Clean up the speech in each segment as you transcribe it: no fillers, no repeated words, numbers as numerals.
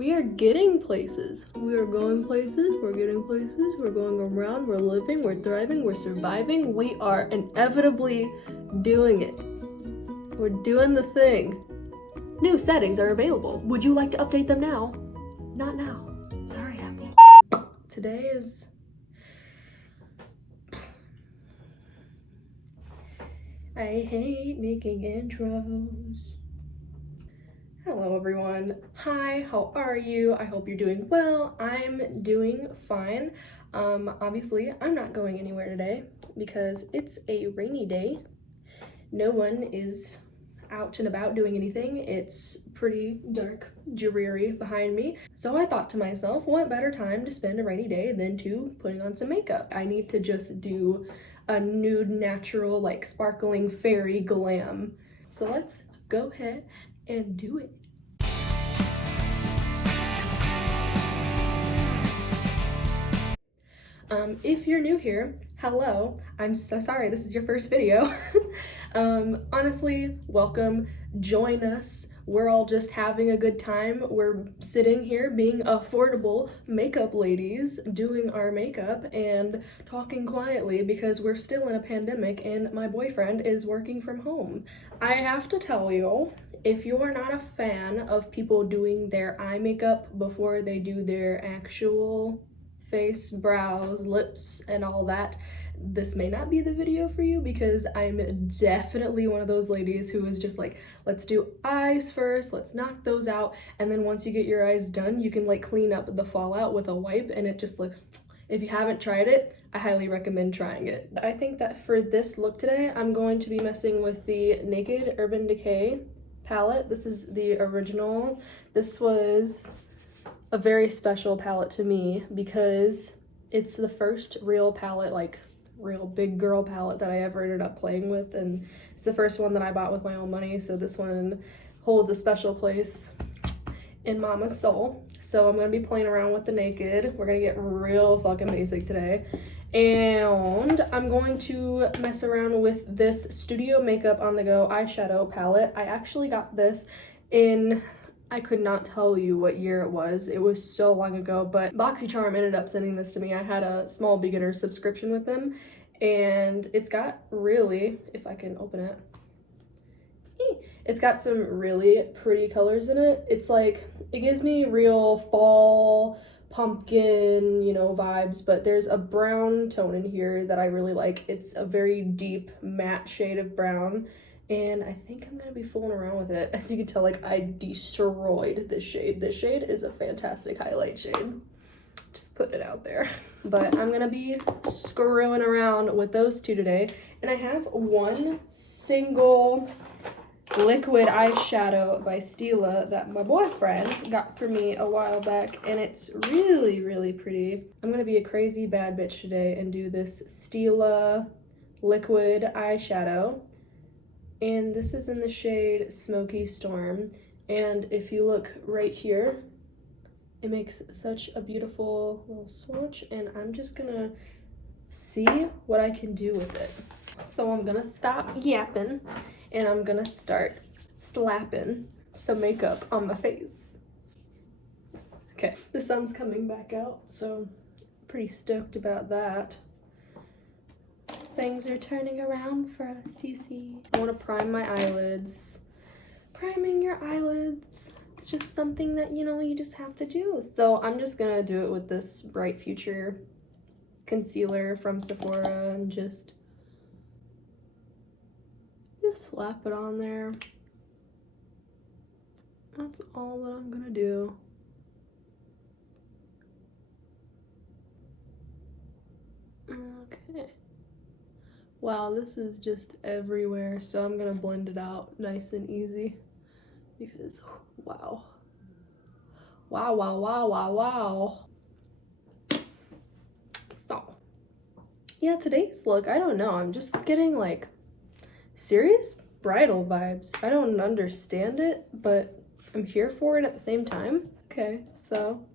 We are getting places. We are going places. We're getting places. We're going around. We're living. We're thriving. We're surviving. We are inevitably doing it. We're doing the thing. New settings are available. Would you like to update them now? Not now. Sorry, Apple. Today is... I hate making intros. Hello everyone. Hi, how are you? I hope you're doing well. I'm doing fine. Obviously, I'm not going anywhere today because it's a rainy day. No one is out and about doing anything. It's pretty dark, dreary behind me. So I thought to myself, what better time to spend a rainy day than to putting on some makeup? I need to just do a nude, natural, like sparkling fairy glam. So let's go ahead and do it. If you're new here, hello. I'm so sorry this is your first video. Honestly, welcome. Join us. We're all just having a good time. We're sitting here being affordable makeup ladies, doing our makeup and talking quietly because we're still in a pandemic and my boyfriend is working from home. I have to tell you, if you are not a fan of people doing their eye makeup before they do their actual face, brows, lips, and all that, this may not be the video for you because I'm definitely one of those ladies who is just like, let's do eyes first, let's knock those out, and then once you get your eyes done, you can like clean up the fallout with a wipe and it just looks, if you haven't tried it, I highly recommend trying it. I think that for this look today, I'm going to be messing with the Naked Urban Decay palette. This is the original. This was a very special palette to me because it's the first real palette, like real big girl palette that I ever ended up playing with, and it's the first one that I bought with my own money, so this one holds a special place in mama's soul. So I'm gonna be playing around with the Naked. We're gonna get real fucking basic today, and I'm going to mess around with this Studio Makeup On The Go eyeshadow palette. I actually got this in, I could not tell you what year it was. It was so long ago, but BoxyCharm ended up sending this to me. I had a small beginner subscription with them, and it's got really, if I can open it, it's got some really pretty colors in it. It's like, it gives me real fall, pumpkin, you know, vibes, but there's a brown tone in here that I really like. It's a very deep matte shade of brown, and I think I'm gonna be fooling around with it. As you can tell, like, I destroyed this shade. This shade is a fantastic highlight shade. Just put it out there. But I'm gonna be screwing around with those two today. And I have one single liquid eyeshadow by Stila that my boyfriend got for me a while back, and it's really, really pretty. I'm gonna be a crazy bad bitch today and do this Stila liquid eyeshadow. And this is in the shade Smoky Storm. And if you look right here, it makes such a beautiful little swatch, and I'm just gonna see what I can do with it. So I'm gonna stop yapping, and I'm gonna start slapping some makeup on my face. Okay, the sun's coming back out, so pretty stoked about that. Things are turning around for us, you see. I want to prime my eyelids. Priming your eyelids, it's just something that, you know, you just have to do. So I'm just gonna do it with this Bright Future concealer from Sephora and just slap it on there. That's all that I'm gonna do. Okay. Wow, this is just everywhere, so I'm gonna blend it out nice and easy because wow. Wow, wow, wow, wow, wow. So, yeah, today's look, I don't know, I'm just getting like serious bridal vibes. I don't understand it, but I'm here for it at the same time. Okay, so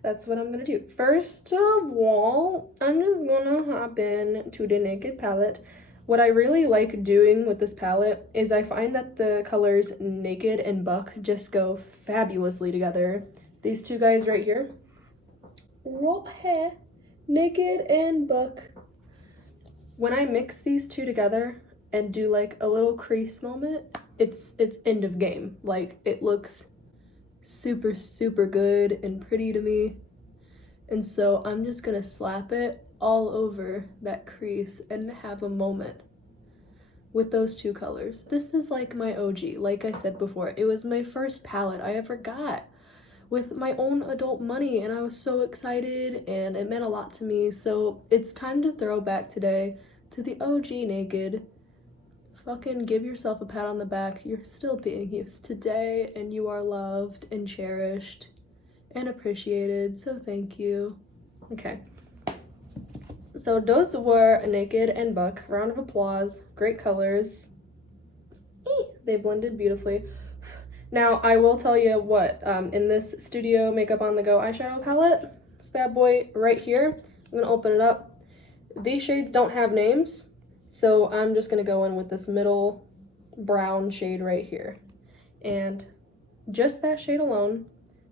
that's what I'm gonna do. First of all, I'm just gonna hop in to the Naked palette. What I really like doing with this palette is I find that the colors Naked and Buck just go fabulously together. These two guys right here. Raw hair, naked and buck. When I mix these two together and do like a little crease moment, it's end of game. Like, it looks super, super good and pretty to me. And so I'm just gonna slap it all over that crease and have a moment with those two colors. This is like my OG. Like I said before, it was my first palette I ever got with my own adult money, and I was so excited and it meant a lot to me. So it's time to throw back today to the OG Naked. Fucking give yourself a pat on the back. You're still being used today, and you are loved and cherished and appreciated, so thank you. Okay. So those were Naked and Buck. Round of applause. Great colors. They blended beautifully. Now, I will tell you what, in this Studio Makeup on the Go eyeshadow palette, this bad boy right here, I'm gonna open it up. These shades don't have names, so I'm just gonna go in with this middle brown shade right here. And just that shade alone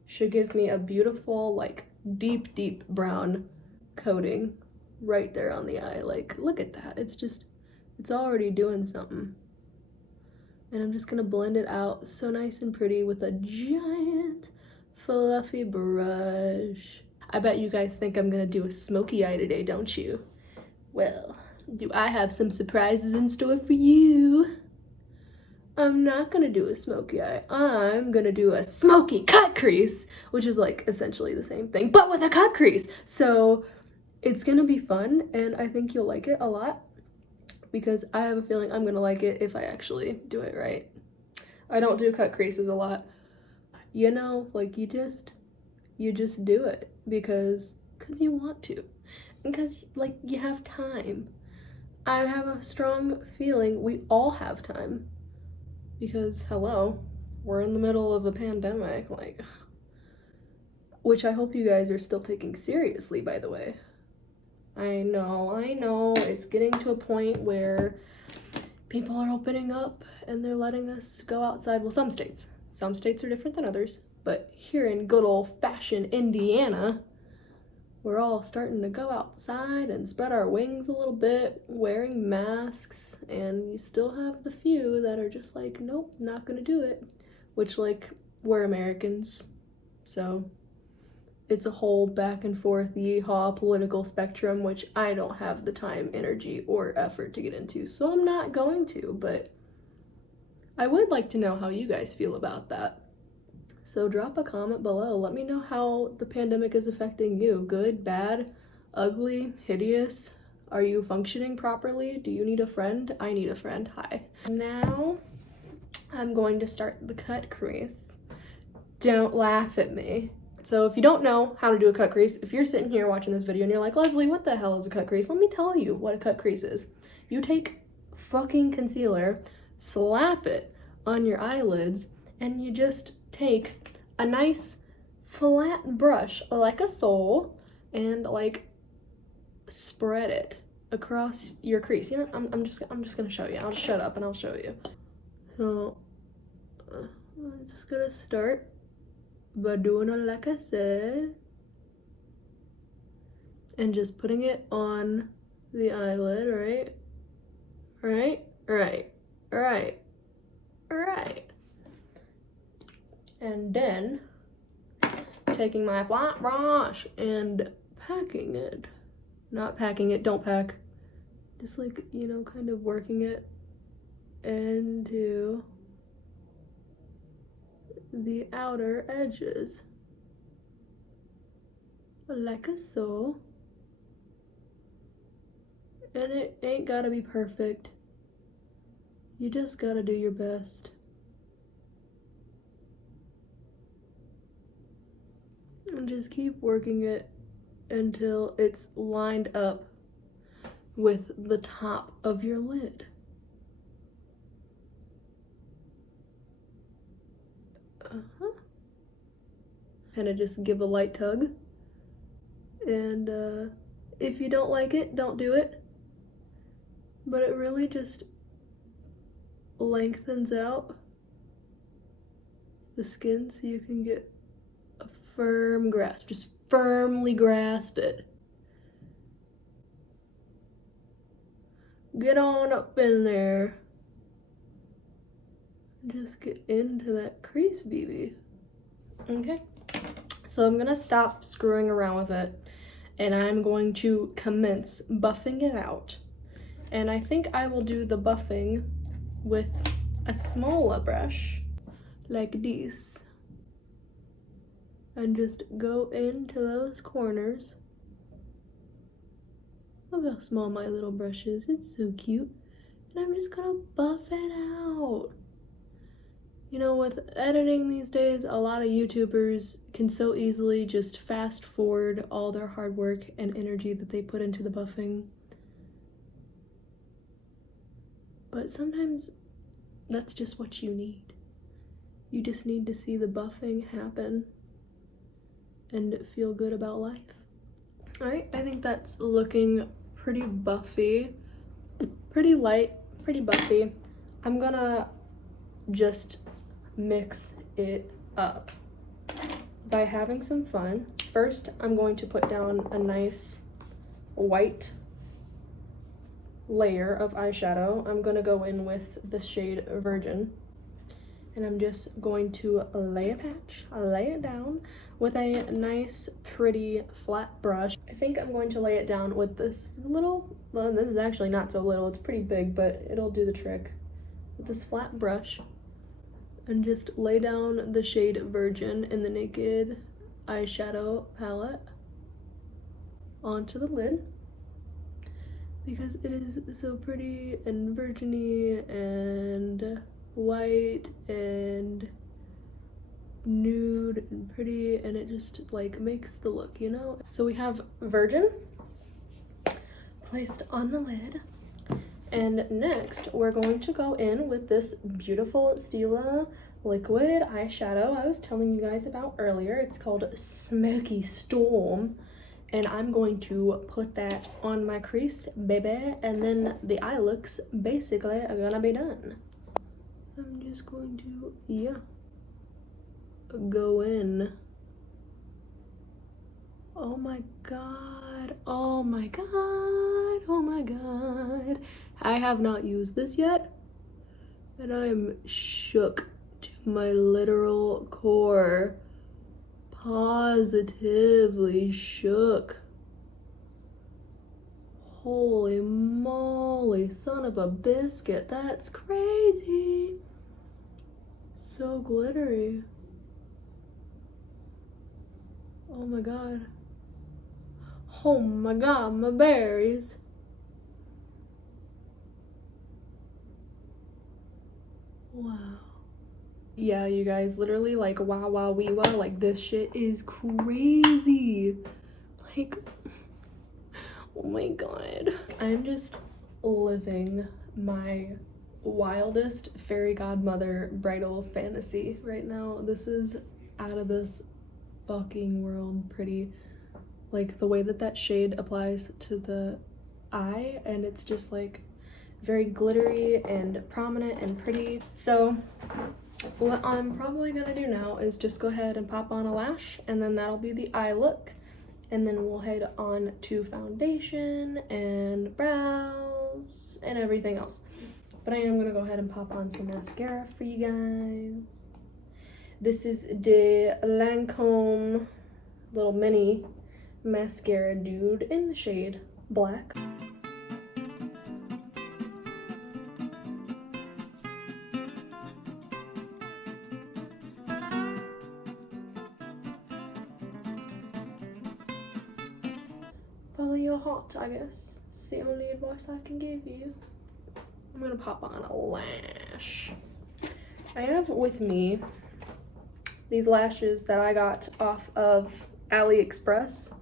should give me a beautiful, like, deep, deep brown coating right there on the eye. Like, look at that. It's already doing something. And I'm just gonna blend it out so nice and pretty with a giant fluffy brush. I bet you guys think I'm gonna do a smoky eye today, don't you? Well, do I have some surprises in store for you? I'm not gonna do a smoky eye. I'm gonna do a smoky cut crease, which is like essentially the same thing, but with a cut crease. So it's gonna be fun, and I think you'll like it a lot, because I have a feeling I'm gonna like it if I actually do it right. I don't do cut creases a lot. You know, like, you just do it because you want to, because, like, you have time. I have a strong feeling we all have time, because, hello, we're in the middle of a pandemic, like, which I hope you guys are still taking seriously, by the way. I know, it's getting to a point where people are opening up and they're letting us go outside. Well, some states are different than others, but here in good old-fashioned Indiana, we're all starting to go outside and spread our wings a little bit, wearing masks, and you still have the few that are just like, nope, not gonna do it, which, like, we're Americans, so it's a whole back and forth yeehaw political spectrum, which I don't have the time, energy, or effort to get into, so I'm not going to, but I would like to know how you guys feel about that. So drop a comment below. Let me know how the pandemic is affecting you. Good, bad, ugly, hideous? Are you functioning properly? Do you need a friend? I need a friend. Hi. Now I'm going to start the cut crease. Don't laugh at me. So if you don't know how to do a cut crease, if you're sitting here watching this video and you're like, Leslie, what the hell is a cut crease? Let me tell you what a cut crease is. You take fucking concealer, slap it on your eyelids, and you just take a nice flat brush like a sole and, like, spread it across your crease. You know, I'm just gonna show you. I'll just shut up and I'll show you. So I'm just gonna start by doing it like I said, and just putting it on the eyelid, right, and then taking my flat brush and packing it. Not packing it, don't pack. Just, like, you know, kind of working it into the outer edges. Like so. And it ain't gotta be perfect. You just gotta do your best. And just keep working it until it's lined up with the top of your lid. Kind of just give a light tug. And if you don't like it, don't do it. But it really just lengthens out the skin so you can get a Firm grasp. Just firmly grasp it. Get on up in there. Just get into that crease, baby. Okay. So I'm gonna stop screwing around with it and I'm going to commence buffing it out. And I think I will do the buffing with a smaller brush like this. And just go into those corners. Look how small my little brush is. It's so cute. And I'm just gonna buff it out. You know, with editing these days, a lot of YouTubers can so easily just fast forward all their hard work and energy that they put into the buffing. But sometimes that's just what you need. You just need to see the buffing happen and feel good about life. Alright, I think that's looking pretty buffy. Pretty light, pretty buffy. I'm gonna just mix it up by having some fun. First, I'm going to put down a nice white layer of eyeshadow. I'm gonna go in with the shade Virgin, and I'm just going to lay it down with a nice, pretty, flat brush. I think I'm going to lay it down with this little, well, this is actually not so little, it's pretty big, but it'll do the trick. With this flat brush, and just lay down the shade Virgin in the Naked eyeshadow palette onto the lid, because it is so pretty and virgin-y and white and nude and pretty, and it just like makes the look, you know? So we have Virgin placed on the lid, and next we're going to go in with this beautiful Stila liquid eyeshadow I was telling you guys about earlier. It's called Smoky Storm, and I'm going to put that on my crease, baby, and then the eye looks basically are gonna be done. I'm just going to, yeah, go in. Oh my god, oh my god, oh my god. I have not used this yet, and I am shook to my literal core. Positively shook. Holy moly, son of a biscuit, that's crazy. So glittery. Oh my god. Oh my god, my berries. Wow. Yeah, you guys, literally, like, wow, wow, wee, wow, like, this shit is crazy. Like, oh my god. I'm just living my wildest fairy godmother bridal fantasy right now. This is out of this fucking world pretty. Like, the way that that shade applies to the eye, and it's just like very glittery and prominent and pretty. So what I'm probably gonna do now is just go ahead and pop on a lash, and then that'll be the eye look, and then we'll head on to foundation and brows and everything else. But I am gonna go ahead and pop on some mascara for you guys. This is the Lancome little mini mascara dude in the shade Black. Follow your heart, I guess. It's the only advice I can give you. I'm gonna pop on a lash. I have with me these lashes that I got off of AliExpress.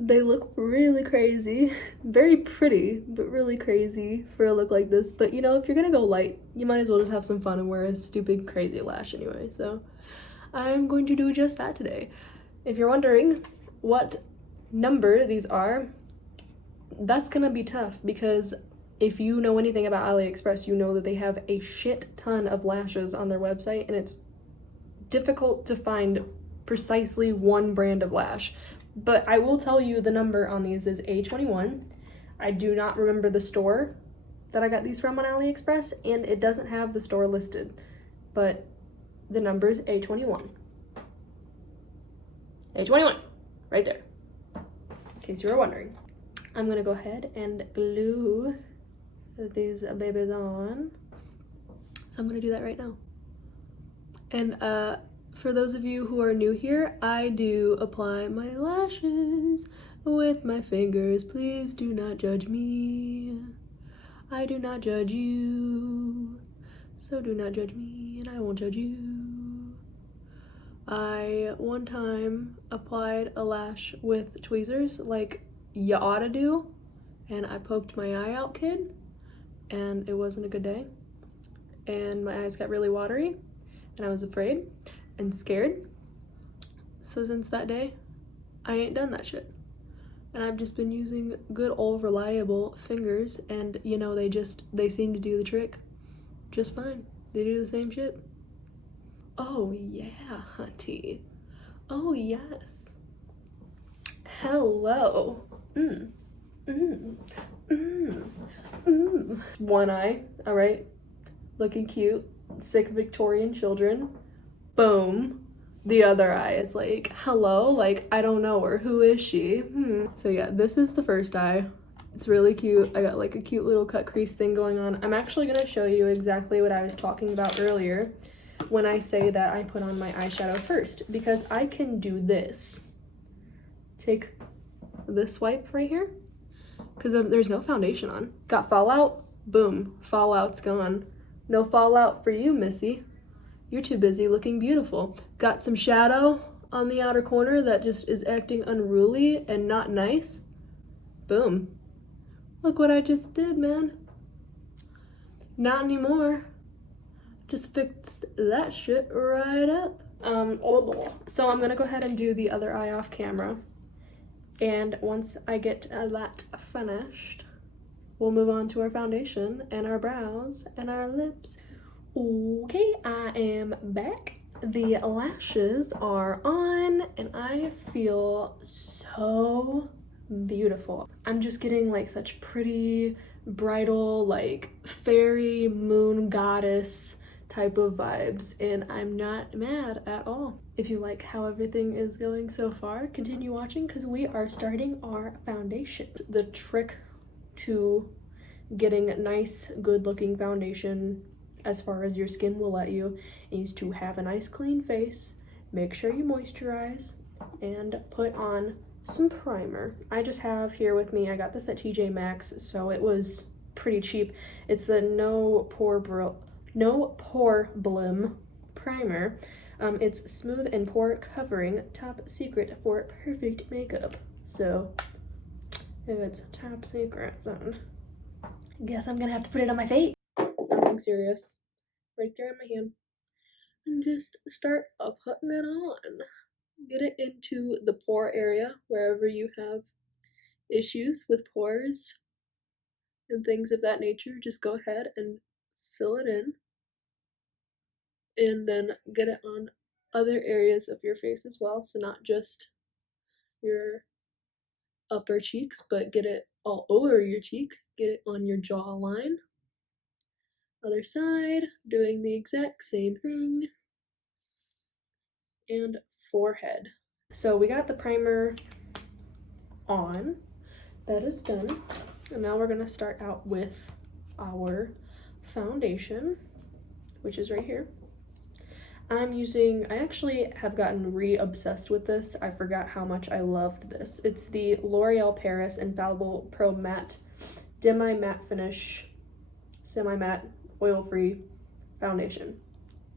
They look really crazy. Very pretty, but really crazy for a look like this. But you know, if you're gonna go light, you might as well just have some fun and wear a stupid crazy lash anyway. So I'm going to do just that today. If you're wondering what number these are, that's gonna be tough, because if you know anything about AliExpress, you know that they have a shit ton of lashes on their website, and it's difficult to find precisely one brand of lash. But I will tell you the number on these is A21. I do not remember the store that I got these from on AliExpress, and it doesn't have the store listed, but the number is A21. A21, right there, in case you were wondering. I'm gonna go ahead and glue these babies on. So I'm gonna do that right now. And for those of you who are new here, I do apply my lashes with my fingers. Please do not judge me. I do not judge you, so do not judge me, and I won't judge you. I one time applied a lash with tweezers like you ought to do, and I poked my eye out, kid, and it wasn't a good day. And my eyes got really watery, and I was afraid and scared. So since that day, I ain't done that shit. And I've just been using good old reliable fingers, and you know, they seem to do the trick just fine. They do the same shit. Oh yeah, hunty. Oh yes. Hello. One eye, all right, looking cute, sick Victorian children. Boom. The other eye, it's like, hello, like, I don't know her, who is she? So yeah, this is the first eye. It's really cute. I got like a cute little cut crease thing going on. I'm actually gonna show you exactly what I was talking about earlier when I say that I put on my eyeshadow first, because I can do this. Take this swipe right here, because there's no foundation on. Got fallout? Boom, fallout's gone. No fallout for you, missy. You're too busy looking beautiful. Got some shadow on the outer corner that just is acting unruly and not nice. Boom. Look what I just did, man. Not anymore. Just fixed that shit right up. So I'm gonna go ahead and do the other eye off camera. And once I get that finished, we'll move on to our foundation and our brows and our lips. Okay, I am back. The lashes are on and I feel so beautiful. I'm just getting like such pretty bridal, like fairy moon goddess type of vibes, and I'm not mad at all. If you like how everything is going so far, continue watching because we are starting our foundation. The trick to getting nice, good looking foundation as far as your skin will let you is to have a nice clean face, make sure you moisturize, and put on some primer. I just have here with me, I got this at TJ Maxx, so it was pretty cheap. It's the No Pore-blem primer. It's smooth and pore covering, top secret for perfect makeup. So if it's top secret, then I guess I'm gonna have to put it on my face. Nothing serious. Right there in my hand. And just start putting it on. Get it into the pore area, wherever you have issues with pores and things of that nature. Just go ahead and fill it in. And then get it on other areas of your face as well. So not just your upper cheeks, but get it all over your cheek. Get it on your jawline. Other side, doing the exact same thing. And forehead. So we got the primer on. That is done. And now we're going to start out with our foundation, which is right here. I actually have gotten re-obsessed with this. I forgot how much I loved this. It's the L'Oreal Paris Infallible Pro Matte Demi-Matte Finish Semi-Matte Oil-Free Foundation.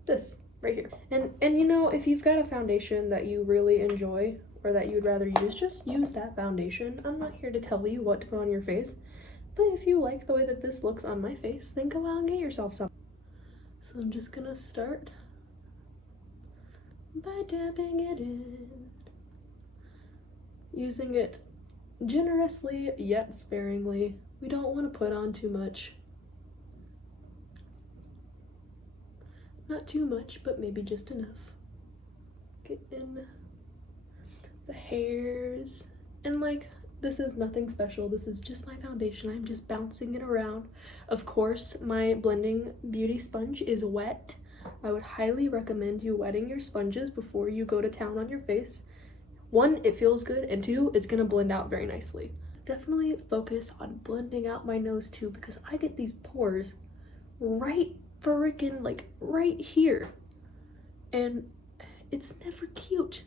This right here. And you know, if you've got a foundation that you really enjoy or that you'd rather use, just use that foundation. I'm not here to tell you what to put on your face, but if you like the way that this looks on my face, then go out and get yourself some. So I'm just gonna start by dabbing it in, using it generously yet sparingly. We don't want to put on too much. Not too much, but maybe just enough. Get in the hairs, and like, this is nothing special. This is just my foundation. I'm just bouncing it around. Of course, my blending beauty sponge is wet. I would highly recommend you wetting your sponges before you go to town on your face. One, it feels good, and two, it's gonna blend out very nicely. Definitely focus on blending out my nose too, because I get these pores right freaking like right here, and it's never cute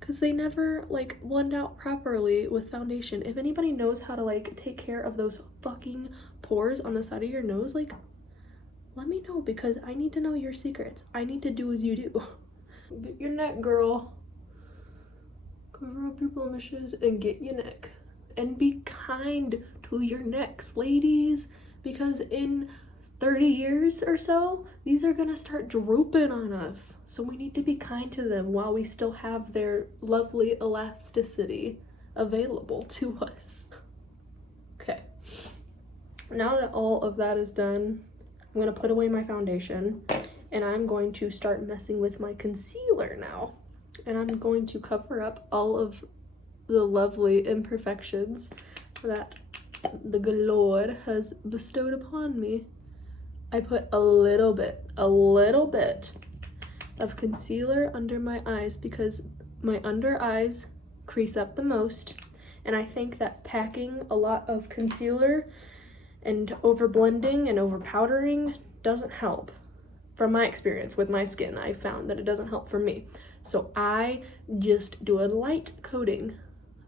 because they never like blend out properly with foundation. If anybody knows how to like take care of those fucking pores on the side of your nose, like, let me know, because I need to know your secrets. I need to do as you do. Get your neck, girl. Cover up your blemishes and get your neck. And be kind to your necks, ladies, because in 30 years or so, these are gonna start drooping on us. So we need to be kind to them while we still have their lovely elasticity available to us. Okay. Now that all of that is done, I'm gonna put away my foundation and I'm going to start messing with my concealer now. And I'm going to cover up all of the lovely imperfections that the good Lord has bestowed upon me. I put a little bit of concealer under my eyes because my under eyes crease up the most, and I think that packing a lot of concealer and over blending and over powdering doesn't help. From my experience with my skin, I found that it doesn't help for me. So I just do a light coating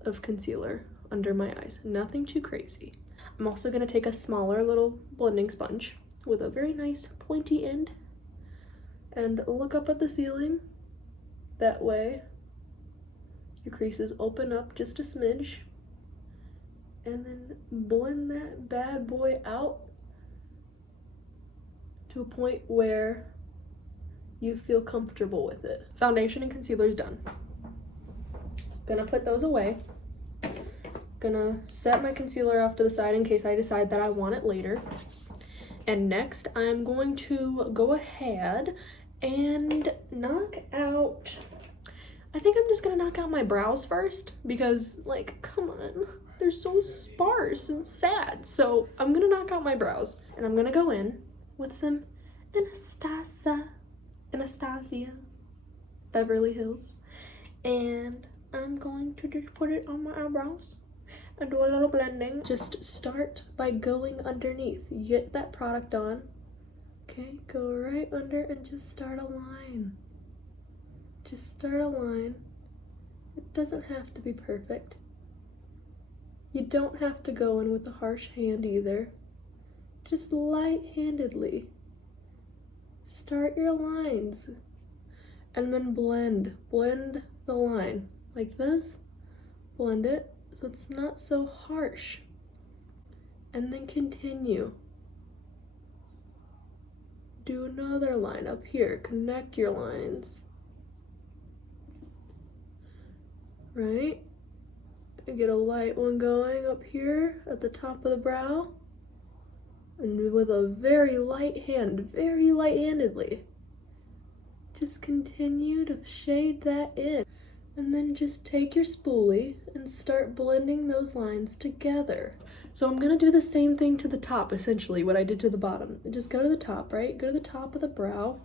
of concealer under my eyes, nothing too crazy. I'm also gonna take a smaller little blending sponge with a very nice pointy end and look up at the ceiling. That way your creases open up just a smidge, and then blend that bad boy out to a point where you feel comfortable with it. Foundation and concealer is done. Gonna put those away. Gonna set my concealer off to the side in case I decide that I want it later. And next I'm going to go ahead and knock out, I think I'm just gonna knock out my brows first, because like, come on, they're so sparse and sad. So I'm gonna knock out my brows, and I'm gonna go in with some Anastasia Beverly Hills, and I'm going to just put it on my eyebrows and do a little blending. Just start by going underneath. You get that product on, okay, go right under and just start a line. Just start a line. It doesn't have to be perfect. You don't have to go in with a harsh hand either. Just light-handedly start your lines, and then blend the line like this. Blend it so it's not so harsh, and then continue. Do another line up here, connect your lines, right? And get a light one going up here at the top of the brow, and with a very light hand, very light-handedly, just continue to shade that in. And then just take your spoolie and start blending those lines together. So I'm gonna do the same thing to the top, essentially, what I did to the bottom. Just go to the top, right? Go to the top of the brow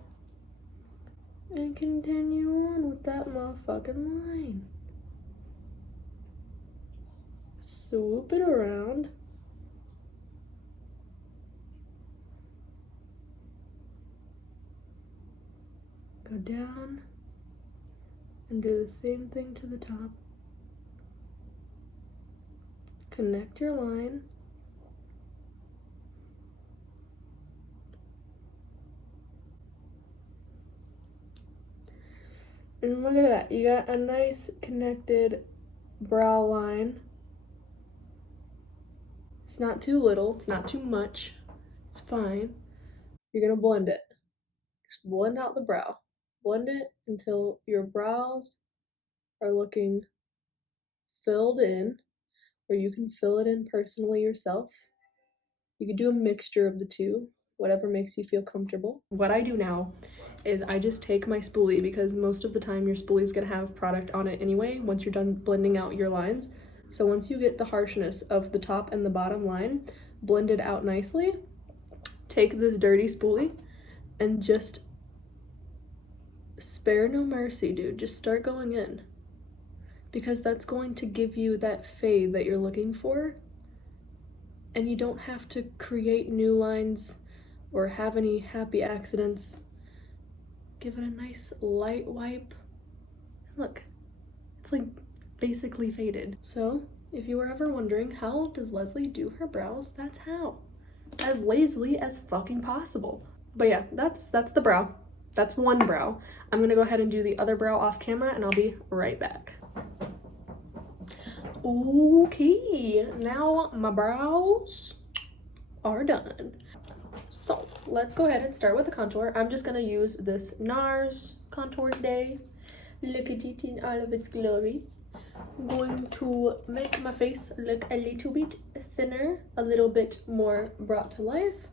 and continue on with that motherfucking line. Swoop it around. Go down and do the same thing to the top. Connect your line. And look at that, you got a nice connected brow line. It's not too little, it's not too much, it's fine. You're gonna blend it. Just blend out the brow. Blend it until your brows are looking filled in, or you can fill it in personally yourself. You can do a mixture of the two, whatever makes you feel comfortable. What I do now is I just take my spoolie, because most of the time your spoolie is gonna have product on it anyway once you're done blending out your lines. So once you get the harshness of the top and the bottom line blended out nicely, take this dirty spoolie and just spare no mercy, dude. Just start going in, because that's going to give you that fade that you're looking for, and you don't have to create new lines or have any happy accidents. Give it a nice light wipe. Look, it's like basically faded. So if you were ever wondering, how does Leslie do her brows? That's how. As lazily as fucking possible. But yeah, that's the brow. That's one brow. I'm gonna go ahead and do the other brow off camera, and I'll be right back. Okay, now my brows are done. So let's go ahead and start with the contour. I'm just gonna use this NARS contour today. Look at it in all of its glory. I'm going to make my face look a little bit thinner, a little bit more brought to life.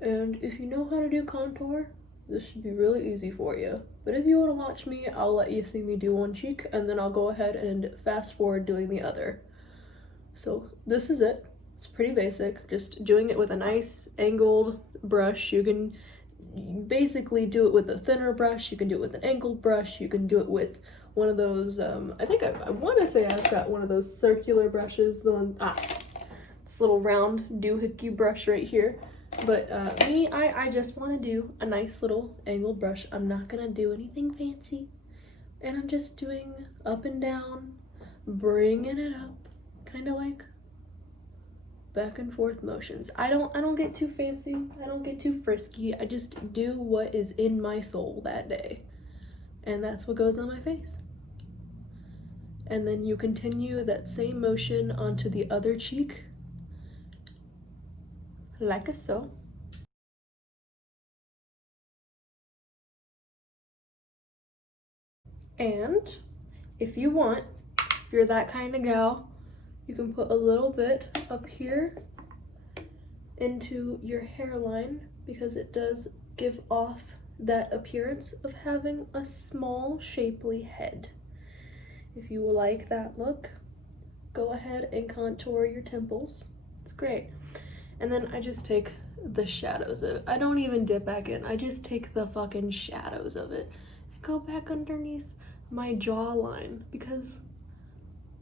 And if you know how to do contour, this should be really easy for you. But if you want to watch me, I'll let you see me do one cheek, and then I'll go ahead and fast forward doing the other. So this is it. It's pretty basic, just doing it with a nice angled brush. You can basically do it with a thinner brush, you can do it with an angled brush, you can do it with one of those, I think I want to say I've got one of those circular brushes, the one, this little round doohickey brush right here. But I just want to do a nice little angled brush. I'm not going to do anything fancy, and I'm just doing up and down, bringing it up, kind of like back and forth motions. I don't get too fancy, I don't get too frisky. I just do what is in my soul that day, and that's what goes on my face. And then you continue that same motion onto the other cheek, like so. And if you want, if you're that kind of gal, you can put a little bit up here into your hairline, because it does give off that appearance of having a small, shapely head. If you like that look, go ahead and contour your temples. It's great. And then I just take the shadows of it. I don't even dip back in. I just take the fucking shadows of it and go back underneath my jawline, because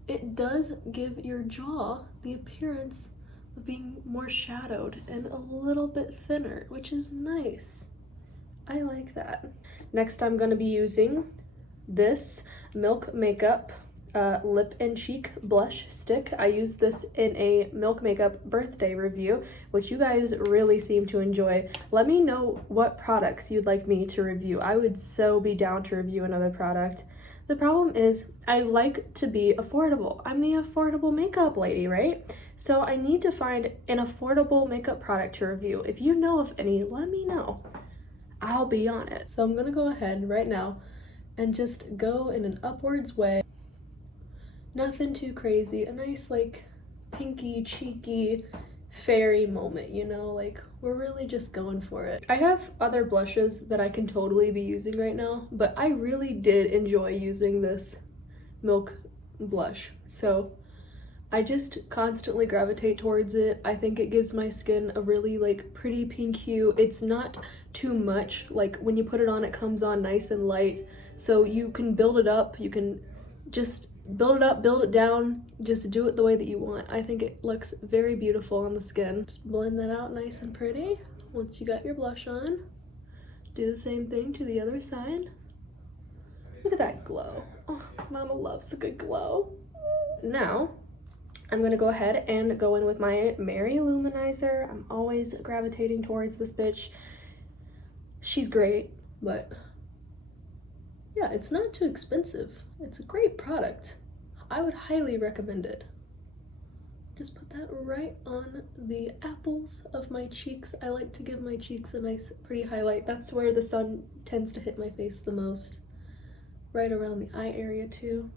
it does give your jaw the appearance of being more shadowed and a little bit thinner, which is nice. I like that. Next, I'm going to be using this Milk Makeup lip and cheek blush stick. I used this in a Milk Makeup birthday review, which you guys really seem to enjoy. Let me know what products you'd like me to review. I would so be down to review another product. The problem is I like to be affordable. I'm the affordable makeup lady, right? So I need to find an affordable makeup product to review. If you know of any, let me know. I'll be on it. So I'm gonna go ahead right now and just go in an upwards way. Nothing too crazy, a nice like pinky, cheeky, fairy moment, you know, like we're really just going for it. I have other blushes that I can totally be using right now, but I really did enjoy using this Milk blush, so I just constantly gravitate towards it. I think it gives my skin a really like pretty pink hue. It's not too much, like when you put it on, it comes on nice and light, so you can build it up, you can just build it up, build it down, just do it the way that you want. I think it looks very beautiful on the skin. Just blend that out nice and pretty. Once you got your blush on, do the same thing to the other side. Look at that glow. Oh, mama loves a good glow. Now, I'm gonna go ahead and go in with my Mary Luminizer. I'm always gravitating towards this bitch. She's great, but yeah, it's not too expensive. It's a great product. I would highly recommend it. Just put that right on the apples of my cheeks. I like to give my cheeks a nice pretty highlight. That's where the sun tends to hit my face the most. Right around the eye area too.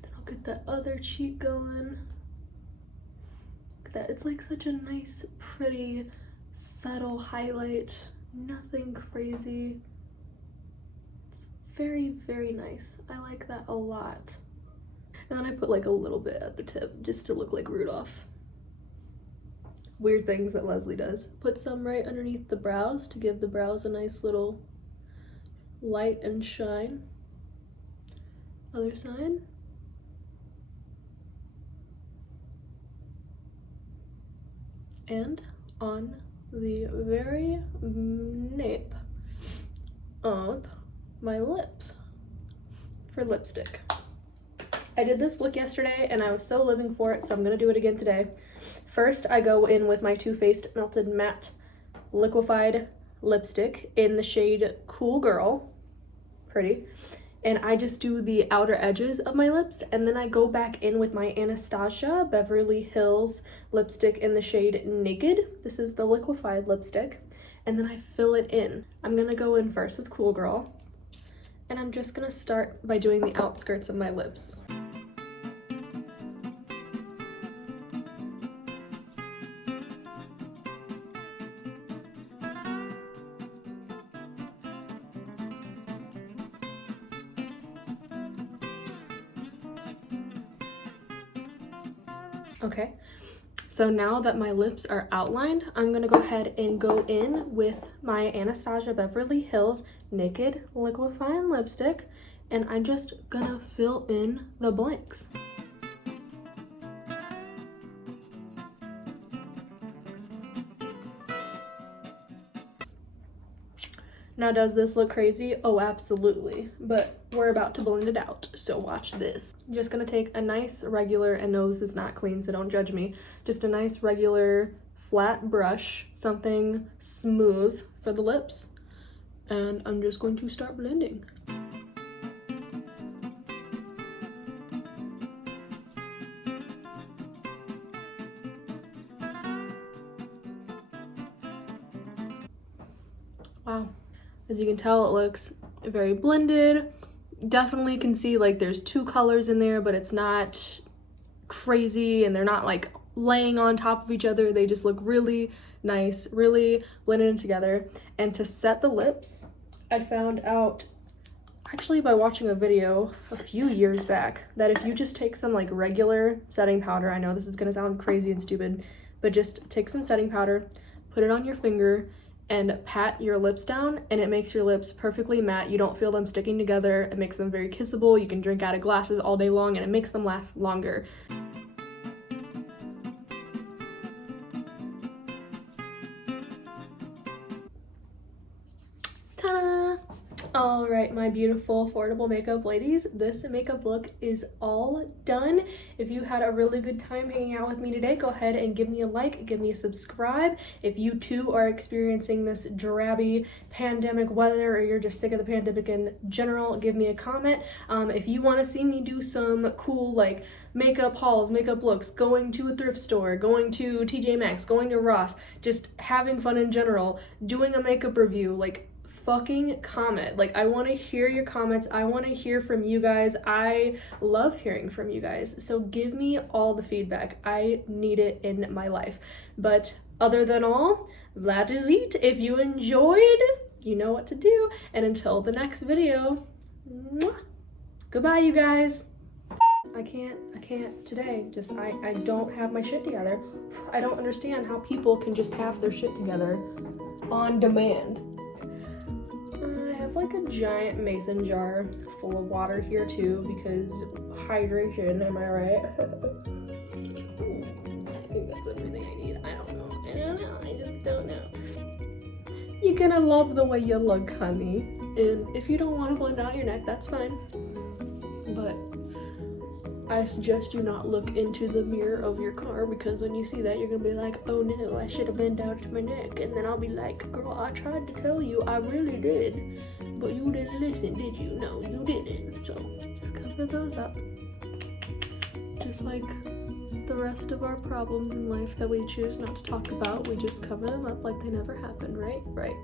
Then I'll get that other cheek going. Look at that, it's like such a nice, pretty, subtle highlight. Nothing crazy. It's very, very nice. I like that a lot. And then I put like a little bit at the tip just to look like Rudolph. Weird things that Leslie does. Put some right underneath the brows to give the brows a nice little light and shine. Other side. And on the very nape of my lips for lipstick. I did this look yesterday and I was so living for it, so I'm gonna do it again today. First, I go in with my Too Faced Melted Matte Liquefied Lipstick in the shade Cool Girl. Pretty. And I just do the outer edges of my lips, and then I go back in with my Anastasia Beverly Hills lipstick in the shade Naked. This is the liquefied lipstick. And then I fill it in. I'm gonna go in first with Cool Girl, and I'm just gonna start by doing the outskirts of my lips. Okay, so now that my lips are outlined, I'm gonna go ahead and go in with my Anastasia Beverly Hills Naked Liquefying Lipstick, and I'm just gonna fill in the blanks. Now, does this look crazy? Oh, absolutely. But we're about to blend it out, so watch this. I'm just gonna take a nice regular, and no, this is not clean, so don't judge me. Just a nice regular flat brush, something smooth for the lips. And I'm just going to start blending. Wow. As you can tell, it looks very blended. Definitely can see like there's two colors in there, but it's not crazy and they're not like laying on top of each other. They just look really nice, really blended in together. And to set the lips, I found out actually by watching a video a few years back that if you just take some like regular setting powder, I know this is gonna sound crazy and stupid, but just take some setting powder, put it on your finger, and pat your lips down, and it makes your lips perfectly matte. You don't feel them sticking together. It makes them very kissable. You can drink out of glasses all day long, and it makes them last longer. Ta-da! All right, my beautiful affordable makeup ladies, this makeup look is all done. If you had a really good time hanging out with me today, go ahead and give me a like, give me a subscribe. If you too are experiencing this drabby pandemic weather, or you're just sick of the pandemic in general, give me a comment. If you want to see me do some cool like makeup hauls, makeup looks, going to a thrift store, going to TJ Maxx, going to Ross, just having fun in general, doing a makeup review, like fucking comment. Like, I want to hear your comments. I want to hear from you guys. I love hearing from you guys. So give me all the feedback. I need it in my life. But other than all, that is it. If you enjoyed, you know what to do. And until the next video, goodbye, you guys. I can't today. Just, I don't have my shit together. I don't understand how people can just have their shit together on demand. I have like a giant mason jar full of water here too, because hydration, am I right? I think that's everything I need. I don't know. I just don't know. You're gonna love the way you look, honey. And if you don't want to blend out your neck, that's fine. But I suggest you not look into the mirror of your car, because when you see that, you're gonna be like, oh no, I should have bent out my neck. And then I'll be like, girl, I tried to tell you, I really did. But you didn't listen, did you? No, you didn't. So just cover those up. Just like the rest of our problems in life that we choose not to talk about, we just cover them up like they never happened, right? Right.